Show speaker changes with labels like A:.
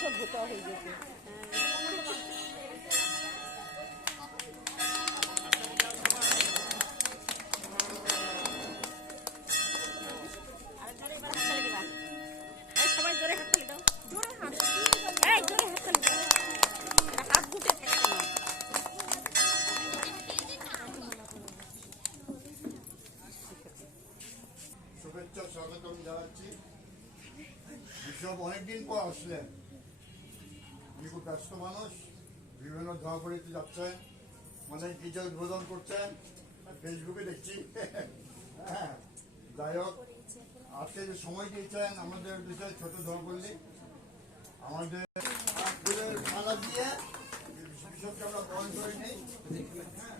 A: সব ভোতা হয়ে গেছে?
B: শুভেচ্ছা স্বাগতম জানাচ্ছি। বিশপ অনেকদিন পর আসলেন। ব্যস্ত মানুষ, বিভিন্ন ধর্মপরিতে যাচ্ছেন মানে গির্জা উদ্বোধন করছেন ফেসবুকে দেখছি। হ্যাঁ যাই হোক, আজকে যে সময় দিয়েছেন আমাদের বিষয়ে ছোট ধর্মপল্লী, আমাদের ফুলের মালা দিয়ে বিশপকে আমরা বরণ করে নিই হ্যাঁ